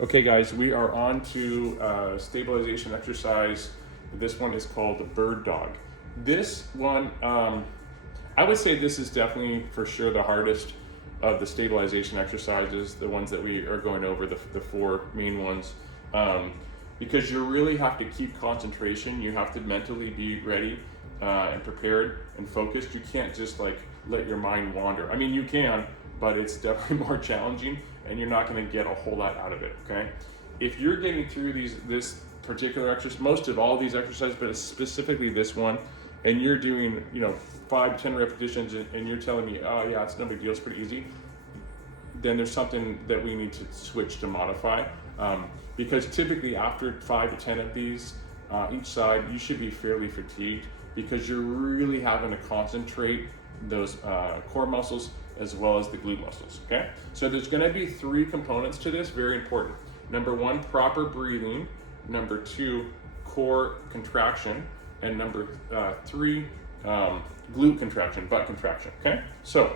Okay guys, we are on to stabilization exercise. This one is called the bird dog. This one, I would say this is definitely for sure the hardest of the stabilization exercises, the ones that we are going over, the four main ones, because you really have to keep concentration. You have to mentally be ready and prepared and focused. You can't just like let your mind wander. I mean, you can, but it's definitely more challenging and you're not going to get a whole lot out of it, okay? If you're getting through this particular exercise, most of all these exercises, but specifically this one, and you're doing, 5 to 10 repetitions and you're telling me, oh yeah, it's no big deal, it's pretty easy, then there's something that we need to switch to modify. Because typically after 5 to 10 of these, each side, you should be fairly fatigued because you're really having to concentrate those core muscles as well as the glute muscles, okay? So there's gonna be 3 components to this, very important. Number 1, proper breathing. Number 2, core contraction. And number 3, glute contraction, butt contraction, okay? So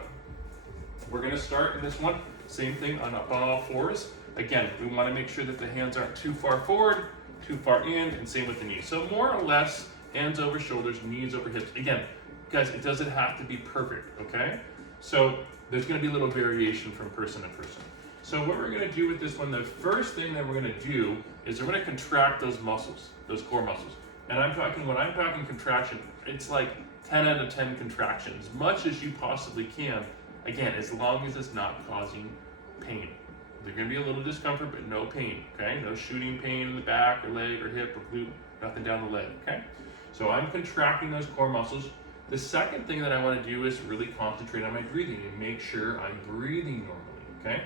we're gonna start in this one, same thing on all fours. Again, we wanna make sure that the hands aren't too far forward, too far in, and same with the knees. So more or less, hands over shoulders, knees over hips. Again, guys, it doesn't have to be perfect, okay? So there's gonna be a little variation from person to person. So what we're gonna do with this one, the first thing that we're gonna do is we're gonna contract those muscles, those core muscles. And when I'm talking contraction, it's like 10 out of 10 contractions, as much as you possibly can. Again, as long as it's not causing pain. There's gonna be a little discomfort, but no pain, okay? No shooting pain in the back or leg or hip or glute, nothing down the leg, okay? So I'm contracting those core muscles. The second thing that I want to do is really concentrate on my breathing and make sure I'm breathing normally, okay?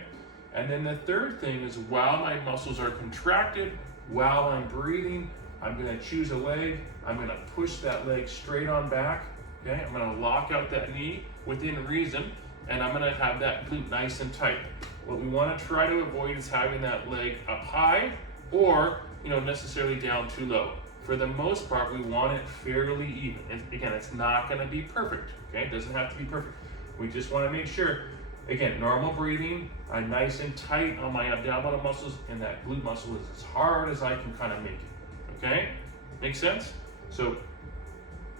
And then the third thing is while my muscles are contracted, while I'm breathing, I'm going to choose a leg, I'm going to push that leg straight on back, okay? I'm going to lock out that knee within reason, and I'm going to have that glute nice and tight. What we want to try to avoid is having that leg up high or, necessarily down too low. For the most part, we want it fairly even. And again, it's not gonna be perfect, okay? It doesn't have to be perfect. We just wanna make sure, again, normal breathing, I'm nice and tight on my abdominal muscles, and that glute muscle is as hard as I can kind of make it, okay? Make sense? So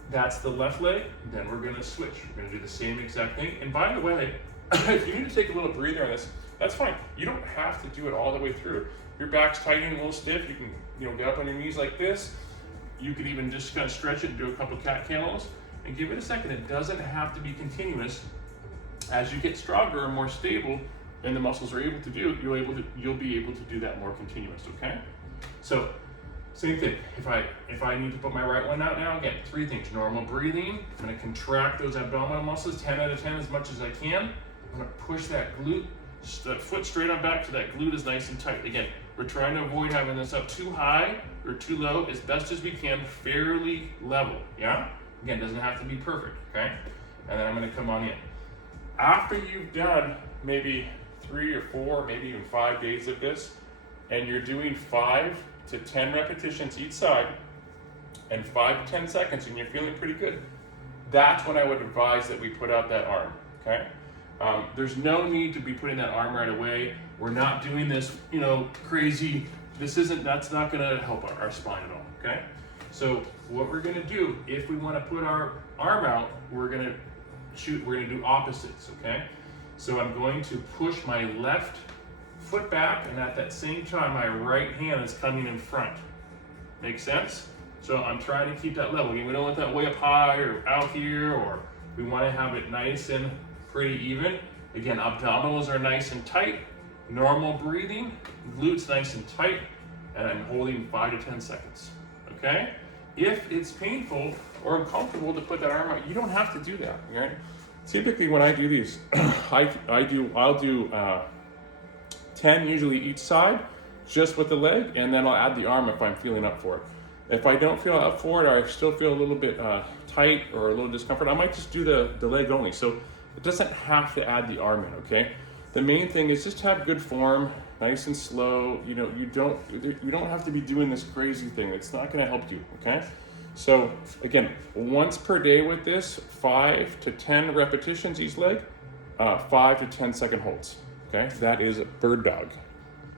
that's the left leg, then we're gonna switch. We're gonna do the same exact thing. And by the way, if you need to take a little breather on this, that's fine. You don't have to do it all the way through. Your back's tight and a little stiff, you can get up on your knees like this. You could even just kind of stretch it and do a couple cat camels and give it a second. It doesn't have to be continuous. As you get stronger and more stable and the muscles are able to do, you'll be able to do that more continuous, okay? So same thing, if I need to put my right one out now, again, 3 things. Normal breathing, I'm gonna contract those abdominal muscles 10 out of 10 as much as I can. I'm gonna push that glute, that foot straight on back so that glute is nice and tight. Again, we're trying to avoid having this up too high or too low, as best as we can, fairly level, yeah? Again, doesn't have to be perfect, okay? And then I'm gonna come on in. After you've done maybe 3 or 4, maybe even 5 days of this, and you're doing 5 to 10 repetitions each side, and 5 to 10 seconds, and you're feeling pretty good, that's when I would advise that we put out that arm, okay? There's no need to be putting that arm right away. We're not doing this, crazy. That's not gonna help our spine at all, okay? So what we're gonna do, if we wanna put our arm out, we're gonna do opposites, okay? So I'm going to push my left foot back, and at that same time, my right hand is coming in front. Make sense? So I'm trying to keep that level. We don't want that way up high or out here, or we wanna have it nice and pretty even. Again, abdominals are nice and tight, normal breathing, glutes nice and tight, and I'm holding 5 to 10 seconds, okay? If it's painful or uncomfortable to put that arm out, you don't have to do that, right? Typically when I do these, I'll do 10 usually each side, just with the leg, and then I'll add the arm if I'm feeling up for it. If I don't feel up for it, or I still feel a little bit tight or a little discomfort, I might just do the leg only. So it doesn't have to add the arm in, okay? The main thing is just have good form, nice and slow. You don't have to be doing this crazy thing. It's not gonna help you, okay? So again, once per day with this, 5 to 10 repetitions each leg, 5 to 10 second holds, okay? That is bird dog.